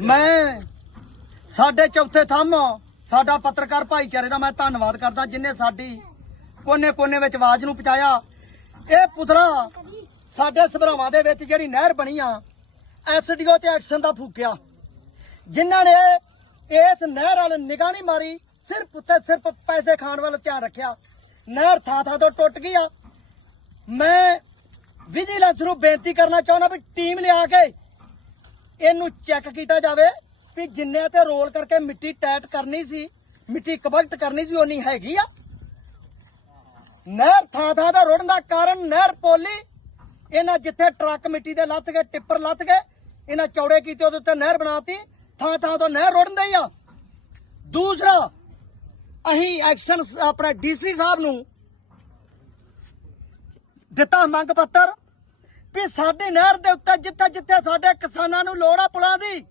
ਮੈਂ ਸਾਡੇ ਚੌਥੇ ਥੰਮ, ਸਾਡਾ ਪੱਤਰਕਾਰ ਭਾਈਚਾਰੇ ਦਾ ਮੈਂ ਧੰਨਵਾਦ ਕਰਦਾ ਜਿਨੇ ਸਾਡੀ ਕੋਨੇ-ਕੋਨੇ ਵਿੱਚ ਆਵਾਜ਼ ਨੂੰ ਪਹੁੰਚਾਇਆ। ਇਹ ਪੁਤਰਾ ਸਾਡੇ ਸਭਰਾਵਾਂ ਦੇ ਵਿੱਚ ਜਿਹੜੀ ਨਹਿਰ ਬਣੀ ਆ ਐਸਡੀਓ ਤੇ ਐਕਸ਼ਨ ਦਾ ਫੂਕਿਆ। ਜਿਨ੍ਹਾਂ ਨੇ ਇਸ ਨਹਿਰ ਵੱਲ ਨਿਗਾਹ ਨਹੀਂ ਮਾਰੀ, ਸਿਰਫ ਤੇ ਸਿਰਫ ਪੈਸੇ ਖਾਣ ਵੱਲ ਧਿਆਨ ਰੱਖਿਆ। ਨਹਿਰ ਥਾਂ ਥਾਂ ਤੋਂ ਟੁੱਟ ਗਈ ਆ। ਮੈਂ ਵਿਜੀਲੈਂਸ ਨੂੰ ਬੇਨਤੀ ਕਰਨਾ ਚਾਹੁੰਦਾ ਵੀ ਟੀਮ ਲਿਆ ਕੇ ਇਹਨੂੰ ਚੈੱਕ ਕੀਤਾ ਜਾਵੇ ਵੀ ਜਿੰਨੇ ਤੇ ਰੋਲ ਕਰਕੇ ਮਿੱਟੀ ਟੈਟ ਕਰਨੀ ਸੀ, ਮਿੱਟੀ ਕਬਕਟ ਕਰਨੀ ਸੀ ਉਹ ਨਹੀਂ ਹੈਗੀ ਆ। ਨਹਿਰ ਥਾਂ ਥਾਂ ਦਾ ਰੁੜਨ ਦਾ ਕਾਰਨ ਨਹਿਰ ਪੋਲੀ। ਇਹਨਾਂ ਜਿੱਥੇ ਟਰੱਕ ਮਿੱਟੀ ਦੇ ਲੱਥ ਗਏ, ਟਿੱਪਰ ਲੱਥ ਗਏ, ਇਹਨਾਂ ਚੌੜੇ ਕੀਤੇ, ਉਹਦੇ ਉੱਤੇ ਨਹਿਰ ਬਣਾਤੀ। ਥਾਂ ਥਾਂ ਤੋਂ ਨਹਿਰ ਰੁੜਨ ਡਈ ਆ। ਦੂਸਰਾ ਅਹੀਂ ਐਕਸ਼ਨ, ਆਪਣਾ ਡੀਸੀ ਸਾਹਿਬ ਨੂੰ ਦਿੱਤਾ ਮੰਗ ਪੱਤਰ ਵੀ ਸਾਡੀ ਨਹਿਰ ਦੇ ਉੱਤੇ ਜਿੱਥੇ ਜਿੱਥੇ ਸਾਡੇ ਕਿਸਾਨਾਂ ਨੂੰ ਲੋੜ ਆ ਪੁਲਾਂ ਦੀ,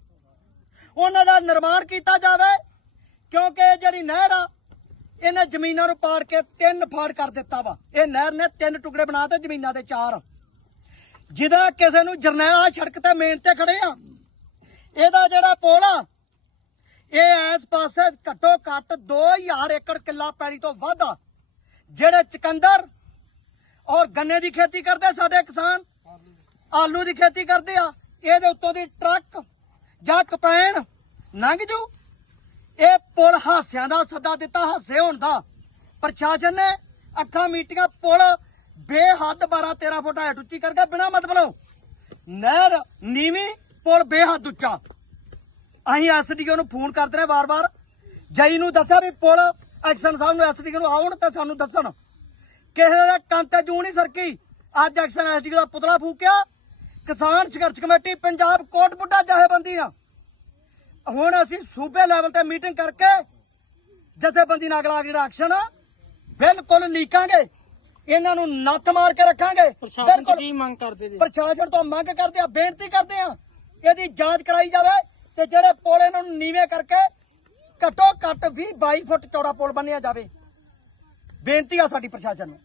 ਉਹਨਾਂ ਦਾ ਨਿਰਮਾਣ ਕੀਤਾ ਜਾਵੇ, ਕਿਉਂਕਿ ਇਹ ਜਿਹੜੀ ਨਹਿਰ ਆ, ਇਹਨੇ ਜ਼ਮੀਨਾਂ ਨੂੰ ਪਾੜ ਕੇ ਤਿੰਨ ਫਾੜ ਕਰ ਦਿੱਤਾ ਵਾ। ਇਹ ਨਹਿਰ ਨੇ ਤਿੰਨ ਟੁਕੜੇ ਬਣਾਤੇ ਜ਼ਮੀਨਾਂ ਦੇ ਚਾਰ। ਜਿਹਦਾ ਕਿਸੇ ਨੂੰ ਜਰਨੈਲ ਆ ਸੜਕ ਤੇ ਮੇਨ ਤੇ ਖੜੇ ਆ, ਇਹਦਾ ਜਿਹੜਾ ਪੋਲ ਆ, ਇਹ ਇਸ ਪਾਸੇ ਘੱਟੋ ਘੱਟ 2000 ਏਕੜ ਕਿੱਲਾ ਪੈਲੀ ਤੋਂ ਵੱਧ ਆ, ਜਿਹੜੇ ਚਕੰਦਰ ਔਰ ਗੰਨੇ ਦੀ ਖੇਤੀ ਕਰਦੇ ਸਾਡੇ ਕਿਸਾਨ। ਆਲੂ ਦੀ ਖੇਤੀ ਕਰਦੇ ਆ, ਇਹਦੇ ਉੱਤੋਂ ਦੀ ਟਰੱਕ ਜਾਂ ਕਪੈਣ ਲੰਘ ਜੂ। ਇਹ ਪੁਲ ਹਾਸਿਆਂ ਦਾ ਸੱਦਾ ਦਿੱਤਾ, ਹਾਸੇ ਹੋਣ ਦਾ। ਪ੍ਰਸ਼ਾਸਨ ਨੇ ਅੱਖਾਂ ਮੀਟੀਆਂ, ਪੁਲ ਬੇਹੱਦ 12 13 ਫੁੱਟ ਹਾਈਟ ਉੱਚੀ ਕਰਕੇ ਬਿਨਾ ਮਤਲਬ ਨਹਿਰ ਨੀਵੀਂ, ਪੁਲ ਬੇਹੱਦ ਉੱਚਾ। ਅਸੀਂ ਐਸਡੀਓ ਨੂੰ ਫੋਨ ਕਰਦੇ ਰਹੇ ਵਾਰ-ਵਾਰ। ਜਈ ਨੂੰ ਦੱਸਿਆ ਵੀ ਪੁਲ ਐਕਸ਼ਨ ਸਾਹਿਬ ਨੂੰ ਐਸਡੀਓ ਨੂੰ ਆਉਣ ਤੇ ਸਾਨੂੰ ਦੱਸਣ। ਕਿਸੇ ਦਾ ਕੰਤ ਜੂ ਨਹੀਂ ਸਰਕੀ। ਅੱਜ ਐਕਸ਼ਨ ਐਸਡੀਓ ਦਾ ਪੁਤਲਾ ਫੂਕਿਆ। ਕਿਸਾਨ ਸੰਘਰਸ਼ ਕਮੇਟੀ ਪੰਜਾਬ ਕੋਟ ਬੁੱਢਾ ਜਥੇਬੰਦੀ ਆ ਹੁਣ ਅਸੀਂ ਸੂਬੇ ਲੈਵਲ ਤੇ ਮੀਟਿੰਗ ਕਰਕੇ ਜਥੇਬੰਦੀ ਨਾਲ ਅਗਲਾ ਅਗਲਾ ਐਕਸ਼ਨ ਬਿਲਕੁਲ ਲੀਕਾਂਗੇ। ਇਹਨਾਂ ਨੂੰ ਨੱਥ ਮਾਰ ਕੇ ਰੱਖਾਂਗੇ। ਪ੍ਰਸ਼ਾਸਨ ਤੋਂ ਕੀ ਮੰਗ ਕਰਦੇ ਜੀ? ਪ੍ਰਸ਼ਾਸਨ ਤੋਂ ਮੰਗ ਕਰਦੇ ਆ ਬੇਨਤੀ ਕਰਦੇ ਆ ਇਹਦੀ ਜਾਂਚ ਕਰਾਈ ਜਾਵੇ ਤੇ ਜਿਹੜੇ ਪੁਲ ਇਹਨਾਂ ਨੂੰ ਨੀਵੇਂ ਕਰਕੇ ਘੱਟੋ ਘੱਟ 20 22 ਫੁੱਟ ਚੌੜਾ ਪੁਲ ਬਣਿਆ ਜਾਵੇ। ਬੇਨਤੀ ਆ ਸਾਡੀ ਪ੍ਰਸ਼ਾਸਨ ਨੂੰ।